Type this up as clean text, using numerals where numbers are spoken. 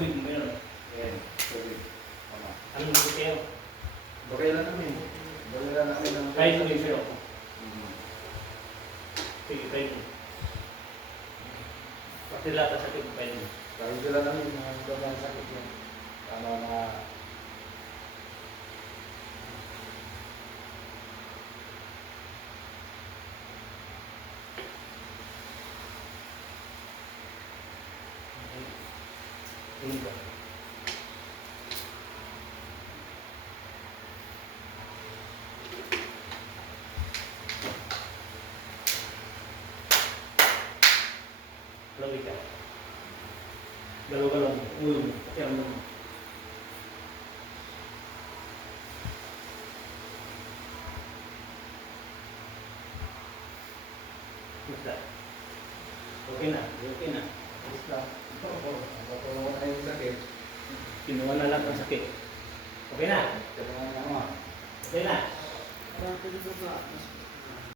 tubig mo yun. Ayan, tubig. Tama. Anong gusto kayo? Bagay lang namin. Bagay lang namin ng... Kain tubig sa'yo. Mhm. Sige, kain mo. Pati lata sa tubig, kain mo. Kahit sila namin, mga sobrang sakit yan. Tama na... Tingin ka. Lagi ka. Galaw-galaw mo. Ulo mo. Pakiramdam mo. Basta. Okay na. Okay na. Basta. Oo. Napapalawan na yung sakit. Kinuha na lang ang sakit. Okay na. Kaya nga. Okay na. Parang pinagbabaas.